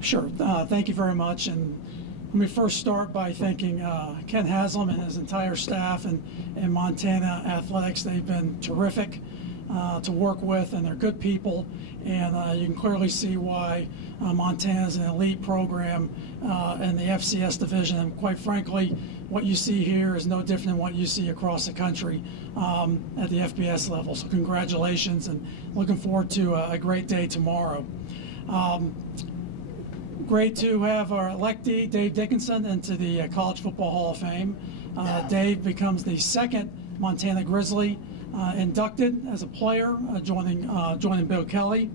Sure. Thank you very much. And let me first start by thanking Ken Haslam and his entire staff and Montana Athletics. They've been terrific to work with, and they're good people. And you can clearly see why Montana is an elite program in the FCS division. And quite frankly, what you see here is no different than what you see across the country at the FBS level. So congratulations, and looking forward to a great day tomorrow. Great to have our electee, Dave Dickenson, into the College Football Hall of Fame. Dave becomes the second Montana Grizzly inducted as a player, joining Bill Kelly,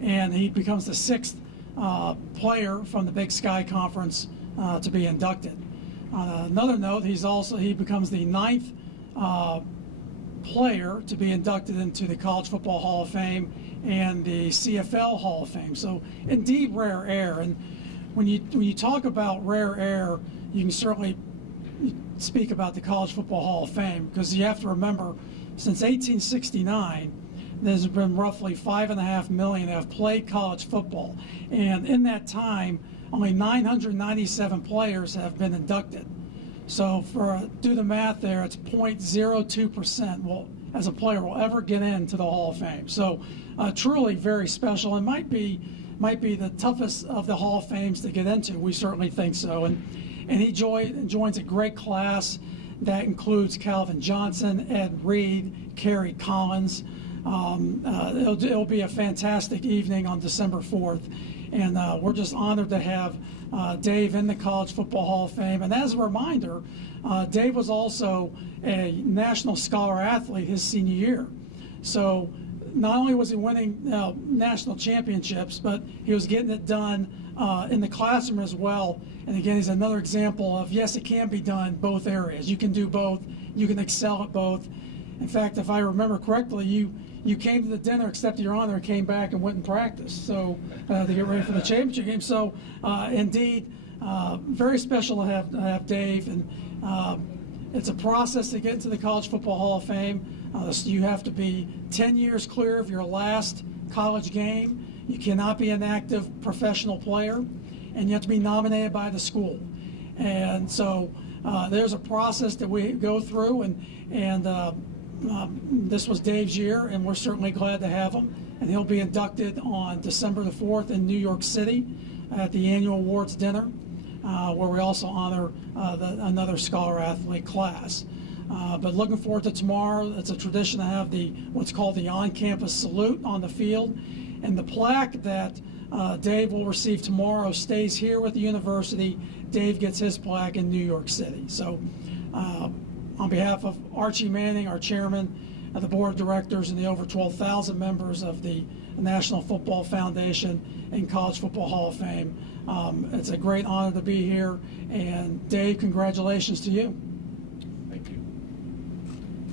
and he becomes the sixth player from the Big Sky Conference to be inducted. On another note, he becomes the ninth player to be inducted into the College Football Hall of Fame and the CFL Hall of Fame. So indeed rare air. And when you talk about rare air, you can certainly speak about the College Football Hall of Fame, because you have to remember, since 1869, there's been roughly 5.5 million that have played college football. And in that time, only 997 players have been inducted. So do the math there, it's 0.02% as a player will ever get into the Hall of Fame. So truly very special, and might be the toughest of the Hall of Fames to get into. We certainly think so. And he joins a great class that includes Calvin Johnson, Ed Reed, Kerry Collins. It'll be a fantastic evening on December 4th. And we're just honored to have Dave in the College Football Hall of Fame. And as a reminder, Dave was also a National Scholar Athlete his senior year. So not only was he winning national championships, but he was getting it done in the classroom as well. And again, he's another example of, yes, it can be done both areas. You can do both. You can excel at both. In fact, if I remember correctly, you came to the dinner, accepted your honor, and came back and went and practiced to get ready for the championship game. So indeed, very special to have Dave. And it's a process to get into the College Football Hall of Fame. So you have to be 10 years clear of your last college game. You cannot be an active professional player, and you have to be nominated by the school. And so there's a process that we go through, and this was Dave's year, and we're certainly glad to have him. And he'll be inducted on December the 4th in New York City at the annual awards dinner, where we also honor another Scholar Athlete class. But looking forward to tomorrow. It's a tradition to have what's called the on-campus salute on the field. And the plaque that Dave will receive tomorrow stays here with the university. Dave gets his plaque in New York City. So on behalf of Archie Manning, our chairman of the board of directors, and the over 12,000 members of the National Football Foundation and College Football Hall of Fame, it's a great honor to be here. And Dave, congratulations to you. Thank you.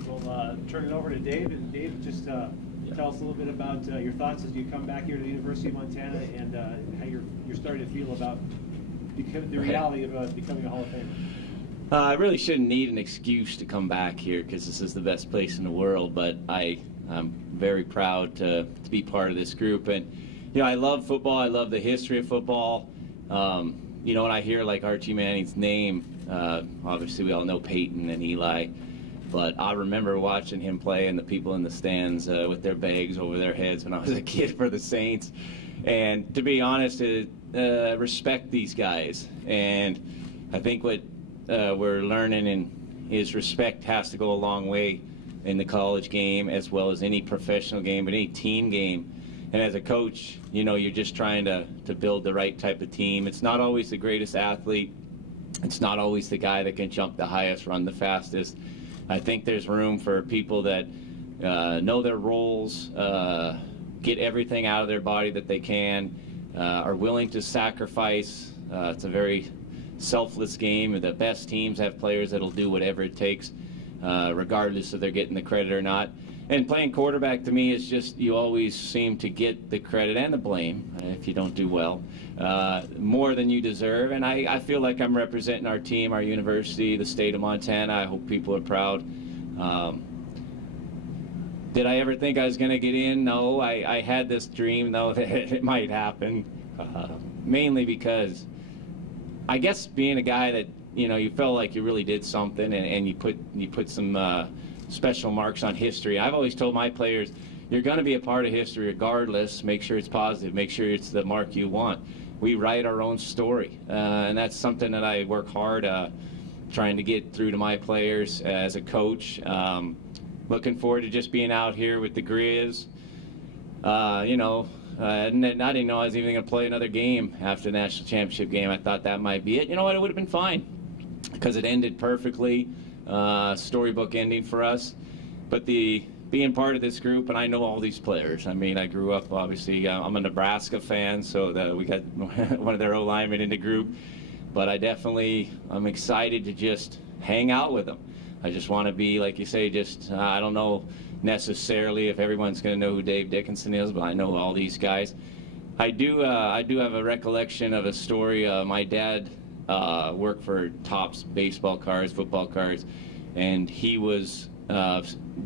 We'll turn it over to Dave. And Dave, just tell us a little bit about your thoughts as you come back here to the University of Montana, and how you're starting to feel about the reality of becoming a Hall of Famer. I really shouldn't need an excuse to come back here, because this is the best place in the world, but I'm very proud to be part of this group. And I love football. I love the history of football. When I hear like Archie Manning's name, obviously we all know Peyton and Eli, but I remember watching him play and the people in the stands with their bags over their heads when I was a kid for the Saints. And to be honest, respect these guys. And I think what we're learning is respect has to go a long way in the college game, as well as any professional game, but any team game. And as a coach, you're just trying to build the right type of team. It's not always the greatest athlete. It's not always the guy that can jump the highest, run the fastest. I think there's room for people that know their roles, get everything out of their body that they can, are willing to sacrifice. It's a very selfless game. The best teams have players that'll do whatever it takes, regardless if they're getting the credit or not. And playing quarterback, to me, is just, you always seem to get the credit and the blame if you don't do well, more than you deserve. And I feel like I'm representing our team, our university, the state of Montana. I hope people are proud. Did I ever think I was going to get in? No. I had this dream, though, that it might happen. mainly because I guess being a guy that, you know, you felt like you really did something, and you put some special marks on history. I've always told my players, you're going to be a part of history regardless. Make sure it's positive. Make sure it's the mark you want. We write our own story, and that's something that I work hard trying to get through to my players as a coach. Looking forward to just being out here with the Grizz. You know, I didn't know I was even going to play another game after the national championship game. I thought that might be it. You know what? It would have been fine because it ended perfectly. Storybook ending for us. But being part of this group, and I know all these players. I mean, I grew up, obviously, I'm a Nebraska fan, so we got one of their O-linemen in the group. But I'm excited to just hang out with them. I just want to be, like you say, I don't know necessarily if everyone's going to know who Dave Dickenson is, but I know all these guys. I do have a recollection of a story. My dad worked for Topps baseball cards, football cards, and he was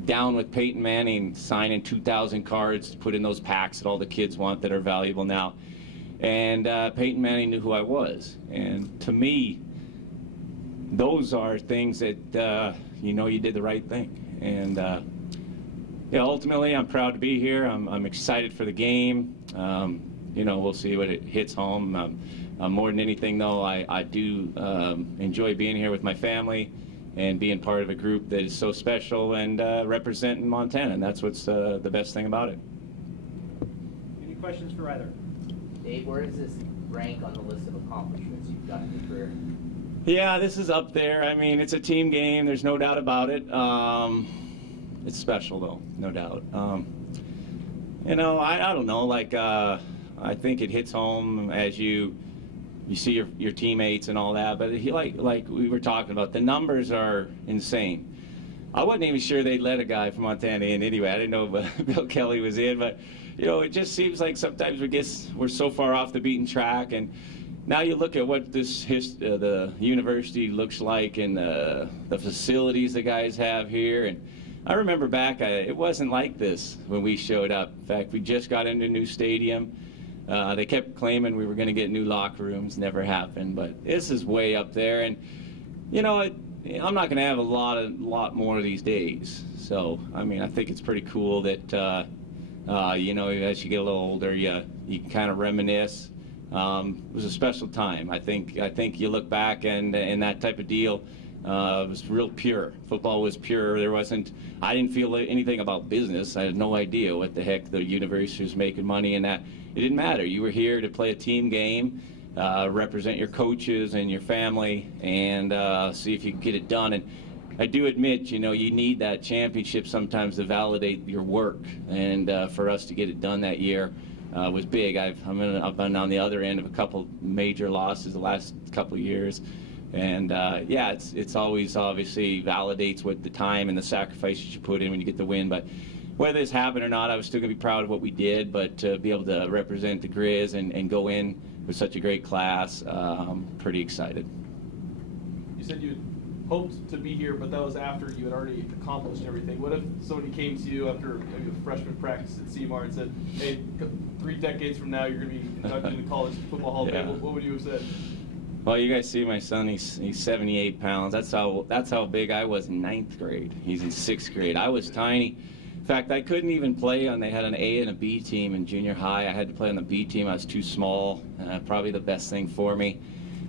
down with Peyton Manning signing 2,000 cards to put in those packs that all the kids want that are valuable now. And Peyton Manning knew who I was. And to me, those are things that, you know, you did the right thing. And yeah, ultimately, I'm proud to be here. I'm excited for the game. You know, we'll see what it hits home. More than anything, though, I do enjoy being here with my family and being part of a group that is so special and representing Montana, and that's what's the best thing about it. Any questions for either? Dave, where does this rank on the list of accomplishments you've done in your career? Yeah, this is up there. I mean, it's a team game. There's no doubt about it. It's special, though, no doubt. You know, I don't know. Like, I think it hits home as you see your teammates and all that. But like we were talking about, the numbers are insane. I wasn't even sure they'd let a guy from Montana in anyway. I didn't know Bill Kelly was in, but you know, it just seems like sometimes we're so far off the beaten track. And now you look at what the university looks like and the facilities the guys have here. And I remember back, it wasn't like this when we showed up. In fact, we just got into a new stadium. They kept claiming we were going to get new locker rooms. Never happened. But this is way up there. And, you know, I'm not going to have a lot more of these days. So, I mean, I think it's pretty cool that, you know, as you get a little older, you can kind of reminisce. It was a special time. I think you look back and that type of deal, it was real pure. Football was pure. I didn't feel anything about business. I had no idea what the heck the university was making money in that. It didn't matter. You were here to play a team game, represent your coaches and your family, and see if you can get it done. And I do admit, you know, you need that championship sometimes to validate your work. And for us to get it done that year was big. I've been on the other end of a couple major losses the last couple of years. And yeah, it's always obviously validates what the time and the sacrifices you put in when you get the win. But whether this happened or not, I was still going to be proud of what we did. But to be able to represent the Grizz and go in with such a great class, I'm pretty excited. You said you hoped to be here, but that was after you had already accomplished everything. What if somebody came to you after maybe a freshman practice at Seymour and said, hey, 3 decades from now you're going to be inducted in the College Football Hall of Fame? What would you have said? Well, you guys see my son, he's 78 pounds. That's how big I was in 9th grade. He's in 6th grade. I was tiny. In fact, I couldn't even play they had an A and a B team in junior high. I had to play on the B team. I was too small. Probably the best thing for me.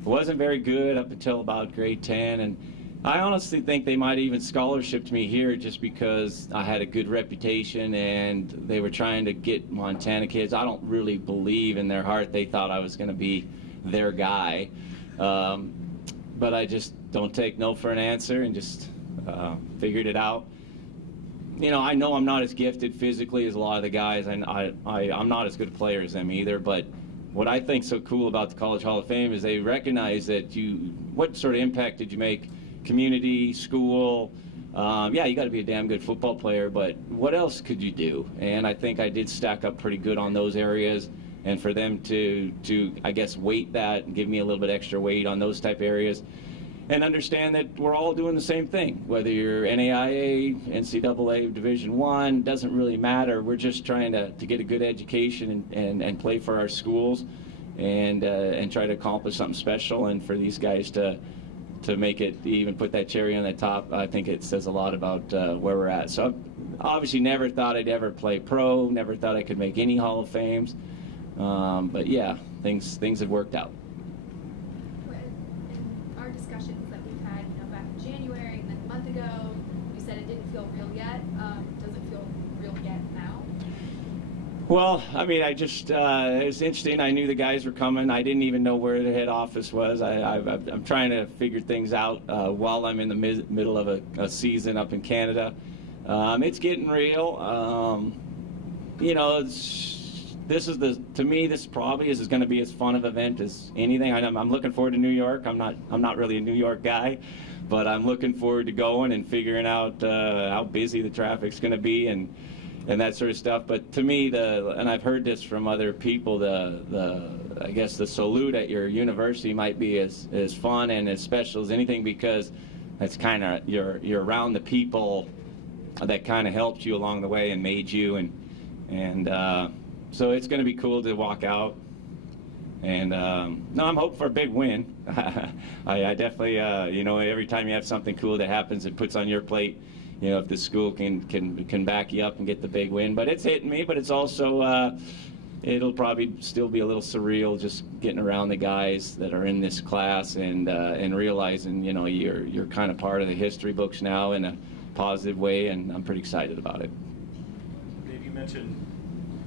I wasn't very good up until about grade 10, and I honestly think they might even scholarshiped me here just because I had a good reputation and they were trying to get Montana kids. I don't really believe in their heart they thought I was going to be their guy. But I just don't take no for an answer and just figured it out. You know I'm not as gifted physically as a lot of the guys, and I'm not as good a player as them either, but what I think's so cool about the College Hall of Fame is they recognize that what sort of impact did you make? Community, school, yeah, you got to be a damn good football player, but what else could you do? And I think I did stack up pretty good on those areas, and for them to I guess weight that and give me a little bit extra weight on those type areas, and understand that we're all doing the same thing. Whether you're NAIA, NCAA, Division I, doesn't really matter. We're just trying to get a good education and play for our schools. and try to accomplish something special. And for these guys to make it, even put that cherry on the top, I think it says a lot about where we're at. So I obviously never thought I'd ever play pro, never thought I could make any Hall of Fames. But yeah, things have worked out. In our discussions that we've had, back in January and then a month ago, you said it didn't feel real yet. Does it feel real yet now? Well, I mean, it's interesting. I knew the guys were coming. I didn't even know where the head office was. I'm trying to figure things out while I'm in the middle of a season up in Canada. It's getting real. To me, this probably is going to be as fun of an event as anything. I'm looking forward to New York. I'm not really a New York guy, but I'm looking forward to going and figuring out how busy the traffic's going to be and that sort of stuff. But to me, and I've heard this from other people, I guess the salute at your university might be as fun and as special as anything, because it's kind of you're around the people that kind of helped you along the way and made you, and so it's going to be cool to walk out. And no, I'm hoping for a big win. I definitely, every time you have something cool that happens, it puts on your plate. If the school can back you up and get the big win. But it's hitting me, but it's also, it'll probably still be a little surreal just getting around the guys that are in this class and realizing, you're kind of part of the history books now in a positive way, and I'm pretty excited about it. Dave, you mentioned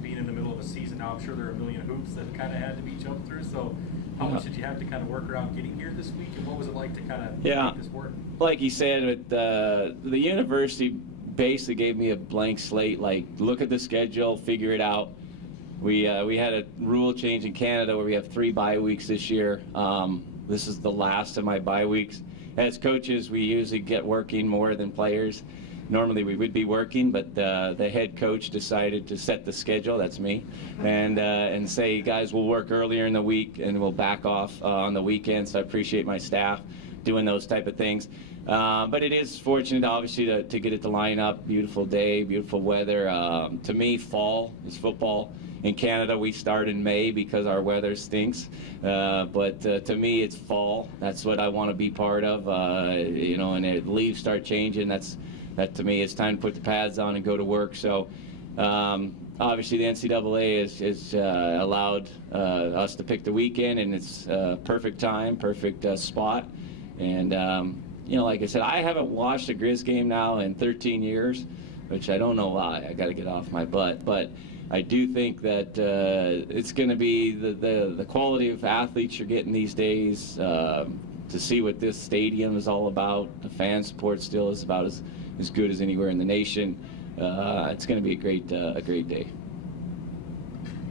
being in the middle of a season now. I'm sure there are a million hoops that kind of had to be jumped through. So how much did you have to kind of work around getting here this week, and what was it like to kind of make this work? Like you said, the university basically gave me a blank slate. Like, look at the schedule, figure it out. We had a rule change in Canada where we have 3 bye weeks this year. This is the last of my bye weeks. As coaches, we usually get working more than players. Normally we would be working, but the head coach decided to set the schedule, that's me, and say, guys, we'll work earlier in the week and we'll back off on the weekend. So I appreciate my staff doing those type of things. But it is fortunate, obviously, to get it to line up. Beautiful day, beautiful weather. To me, fall is football. In Canada, we start in May because our weather stinks. But to me, it's fall. That's what I want to be part of. And the leaves start changing. That to me, it's time to put the pads on and go to work. So obviously, the NCAA has allowed us to pick the weekend, and it's perfect time, perfect spot. And like I said, I haven't watched a Grizz game now in 13 years, which I don't know why. I got to get off my butt, but I do think that it's going to be the quality of athletes you're getting these days. To see what this stadium is all about, the fan support still is about as good as anywhere in the nation. It's going to be a great day.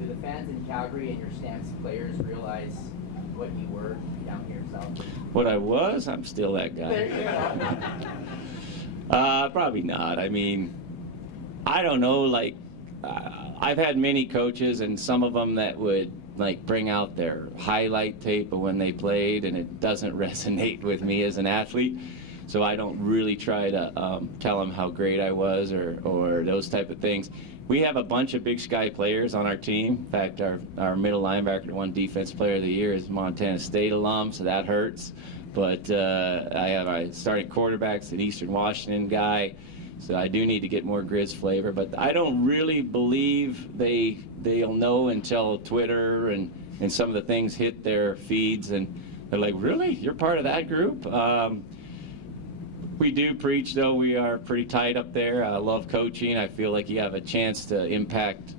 Do the fans in Calgary and your Stamps players realize what you were down here south? What I was? I'm still that guy. There you go. Probably not. I mean, I don't know. Like, I've had many coaches, and some of them that would bring out their highlight tape of when they played, and it doesn't resonate with me as an athlete. So I don't really try to tell them how great I was or those type of things. We have a bunch of Big Sky players on our team. In fact, our middle linebacker, won Defense Player of the Year, is Montana State alum, so that hurts. But I have our starting quarterbacks, an Eastern Washington guy, so I do need to get more Grizz flavor. But I don't really believe they'll know until Twitter and some of the things hit their feeds, and they're like, really? You're part of that group? We do preach, though. We are pretty tight up there. I love coaching. I feel like you have a chance to impact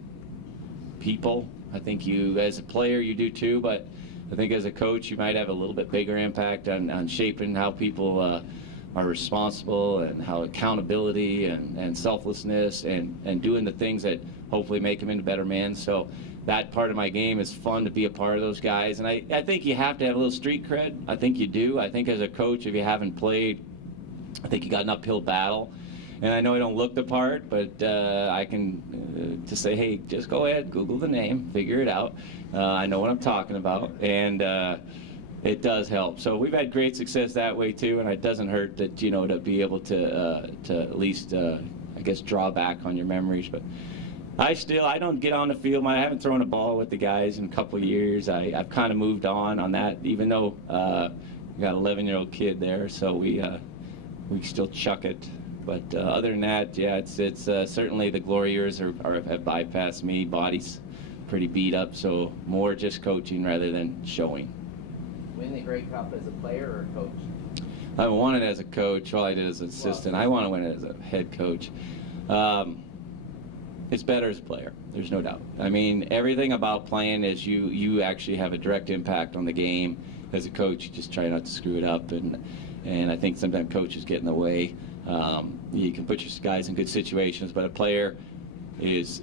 people. I think you, as a player, you do too, but I think as a coach, you might have a little bit bigger impact on shaping how people are responsible, and how accountability and selflessness and doing the things that hopefully make them into better men. So that part of my game is fun to be a part of those guys. And I think you have to have a little street cred. I think you do. I think as a coach, if you haven't played, I think you got an uphill battle. And I know I don't look the part, but I can just say, hey, just go ahead, Google the name, figure it out. I know what I'm talking about, and it does help. So we've had great success that way too, and it doesn't hurt that to be able to at least I guess draw back on your memories. But I don't get on the field. I haven't thrown a ball with the guys in a couple of years. I've kind of moved on that, even though we got an 11-year-old kid there, so we still chuck it. But other than that, yeah, it's certainly the glory years have bypassed me. Body's pretty beat up, so more just coaching rather than showing. Win the Grey Cup as a player or a coach? I won it as a coach. All I did as an assistant. I want to win it as a head coach. It's better as a player. There's no doubt. I mean, everything about playing is you actually have a direct impact on the game. As a coach, you just try not to screw it up, and I think sometimes coaches get in the way. You can put your guys in good situations, but a player is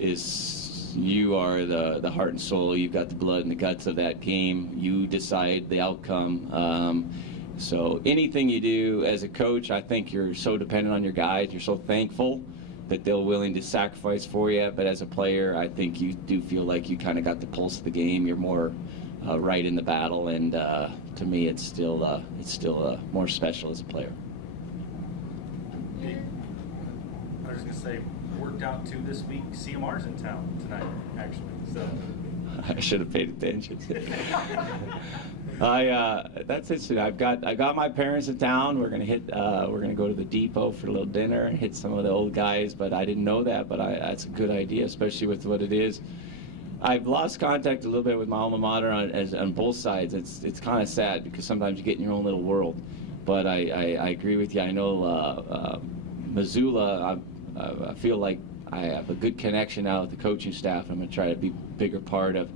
you are the heart and soul. You've got the blood and the guts of that game. You decide the outcome. So anything you do as a coach, I think you're so dependent on your guys. You're so thankful that they're willing to sacrifice for you. But as a player, I think you do feel like you kind of got the pulse of the game. You're more right in the battle, and to me, it's still more special as a player. I was just gonna say, worked out too this week. CMR's in town tonight, actually. So I should have paid attention. That's it. I got my parents in town. We're gonna go to the depot for a little dinner and hit some of the old guys. But I didn't know that. But that's a good idea, especially with what it is. I've lost contact a little bit with my alma mater on both sides. It's kind of sad because sometimes you get in your own little world. But I agree with you. I know Missoula. I feel like I have a good connection now with the coaching staff. I'm going to try to be a bigger part of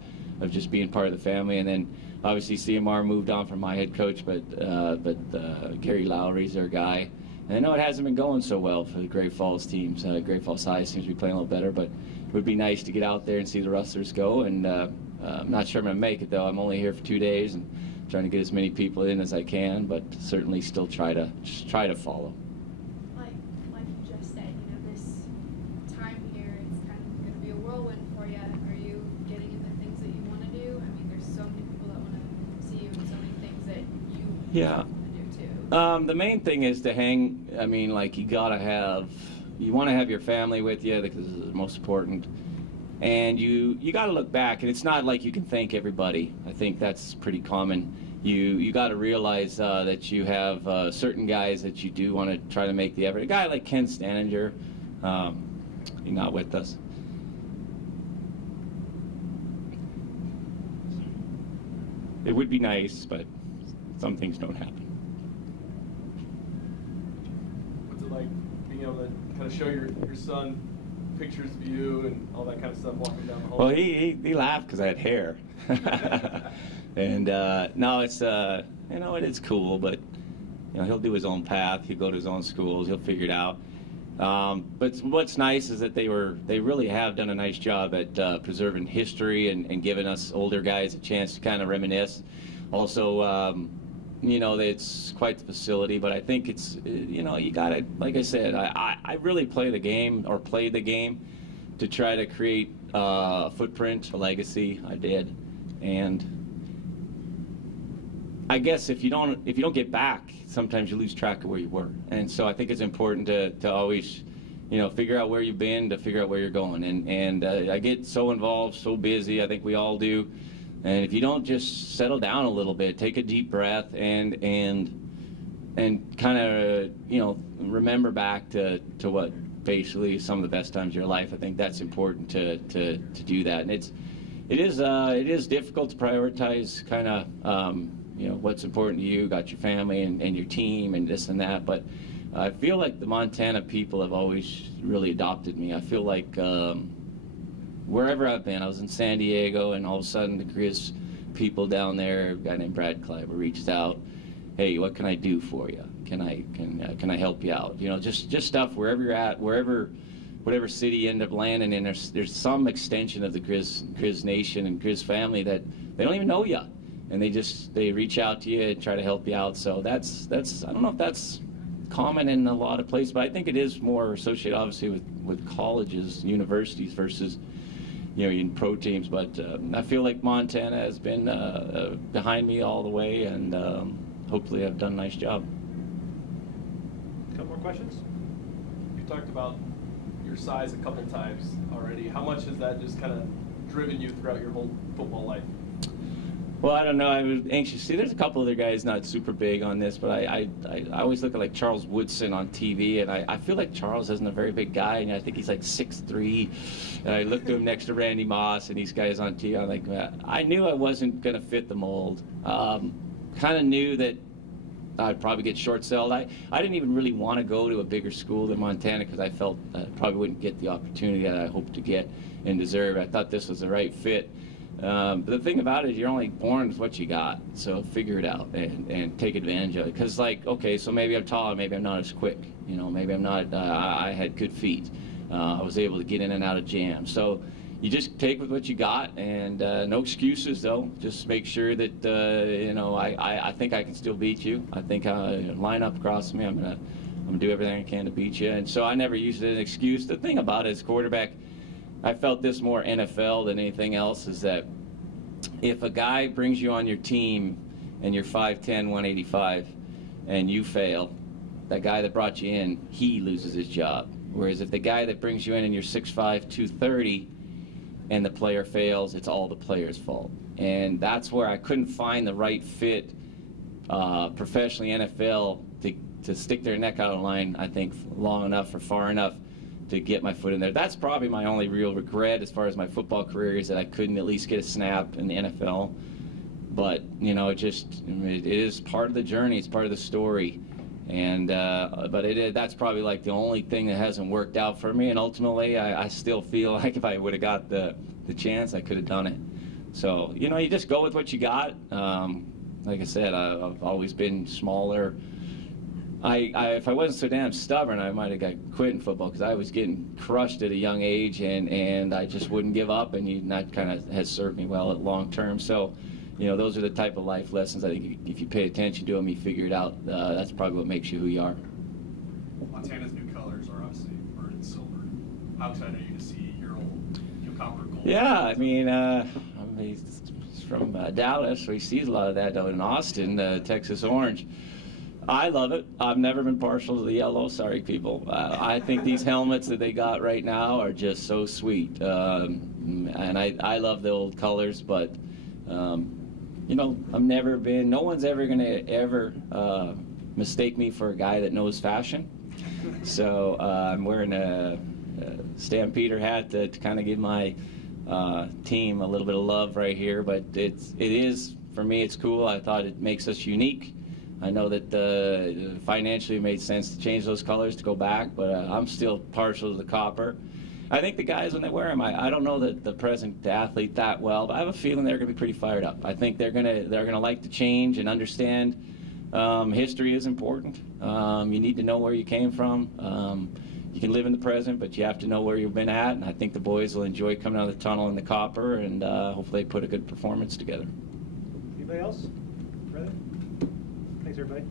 just being part of the family. And then obviously CMR moved on from my head coach, but Gary Lowry's their guy. And I know it hasn't been going so well for the Great Falls teams. Great Falls High seems to be playing a little better, but it would be nice to get out there and see the Rustlers go. And I'm not sure I'm going to make it, though. I'm only here for 2 days and trying to get as many people in as I can, but certainly still try to follow. Like you just said, this time here is kind of going to be a whirlwind for you. Are you getting into things that you want to do? I mean, there's so many people that want to see you and so many things that you want to do too. The main thing is to hang. I mean, like you want to have your family with you because this is the most important. And you got to look back, and it's not like you can thank everybody. I think that's pretty common. You got to realize that you have certain guys that you do want to try to make the effort. A guy like Ken Staninger, he's not with us. It would be nice, but some things don't happen. What's it like being able to kind of show your son pictures of you and all that kind of stuff walking down the hall? Well, he laughed because I had hair. And no, it's it is cool, but he'll do his own path. He'll go to his own schools. He'll figure it out. But what's nice is that they really have done a nice job at preserving history and giving us older guys a chance to kind of reminisce. Also, it's quite the facility, but I think it's you gotta, like I said, I really played the game to try to create a footprint, a legacy. I did, and I guess if you don't get back, sometimes you lose track of where you were. And so I think it's important to always, figure out where you've been, to figure out where you're going. And I get so involved, so busy. I think we all do. And if you don't just settle down a little bit, take a deep breath, and kind of remember back to what basically some of the best times of your life. I think that's important to do that. And it is difficult to prioritize kind of what's important to you. Got your family and your team and this and that, but I feel like the Montana people have always really adopted me. I feel like wherever I've been, I was in San Diego, and all of a sudden the Grizz people down there, a guy named Brad Kleiber reached out. Hey, what can I do for you? Can I help you out? Just stuff wherever you're at, whatever city you end up landing in. There's some extension of the Grizz Nation and Grizz family that they don't even know you, and they reach out to you and try to help you out. So that's I don't know if that's common in a lot of places, but I think it is more associated obviously with colleges, universities versus in pro teams. But I feel like Montana has been behind me all the way, and hopefully I've done a nice job. A couple more questions? You talked about your size a couple times already. How much has that just kind of driven you throughout your whole football life? Well, I don't know. I was anxious to see. There's a couple other guys not super big on this, but I always look at like Charles Woodson on TV, and I feel like Charles isn't a very big guy, and I think he's like 6'3". And I looked at him next to Randy Moss and these guys on TV. I'm like, man, I knew I wasn't going to fit the mold. Kind of knew that I'd probably get short-selled. I didn't even really want to go to a bigger school than Montana because I felt I probably wouldn't get the opportunity that I hoped to get and deserve. I thought this was the right fit. But the thing about it is you're only born with what you got, so figure it out and take advantage of it. Because, like, okay, so maybe I'm tall, maybe I'm not as quick. You know, maybe I'm not, I had good feet. I was able to get in and out of jams. So you just take with what you got, and no excuses, though. Just make sure that, you know, I think I can still beat you. I think line up across me, I'm gonna do everything I can to beat you. And so I never used it as an excuse. The thing about it is quarterback, I felt this more NFL than anything else, is that if a guy brings you on your team and you're 5'10", 185, and you fail, that guy that brought you in, he loses his job. Whereas if the guy that brings you in and you're 6'5", 230, and the player fails, it's all the player's fault. And that's where I couldn't find the right fit professionally, NFL, to stick their neck out of line, I think, long enough or far enough to get my foot in there. That's probably my only real regret as far as my football career is that I couldn't at least get a snap in the NFL. But, you know, it is part of the journey. It's part of the story. And that's probably like the only thing that hasn't worked out for me. And ultimately, I still feel like if I would have got the chance, I could have done it. So, you know, you just go with what you got. Like I said, I've always been smaller. If I wasn't so damn stubborn, I might have got quit in football because I was getting crushed at a young age, and I just wouldn't give up, and that kind of has served me well at long term. So, you know, those are the type of life lessons I think if you pay attention to them, you figure it out. That's probably what makes you who you are. Montana's new colors are obviously maroon and silver. How excited are you to see your old copper gold? Yeah, I mean he's from Dallas, so he sees a lot of that down in Austin, Texas orange. I love it. I've never been partial to the yellow. Sorry, people. I think these helmets that they got right now are just so sweet. And I love the old colors, but, you know, no one's ever going to ever mistake me for a guy that knows fashion. So I'm wearing a Stampeder hat to kind of give my team a little bit of love right here. But it is, for me, it's cool. I thought it makes us unique. I know that financially it made sense to change those colors to go back, but I'm still partial to the copper. I think the guys, when they wear them, I don't know the present athlete that well, but I have a feeling they're going to be pretty fired up. I think they're going to like to change and understand history is important. You need to know where you came from. You can live in the present, but you have to know where you've been at, and I think the boys will enjoy coming out of the tunnel in the copper, and hopefully they put a good performance together. Anybody else? Brother? Thanks, everybody.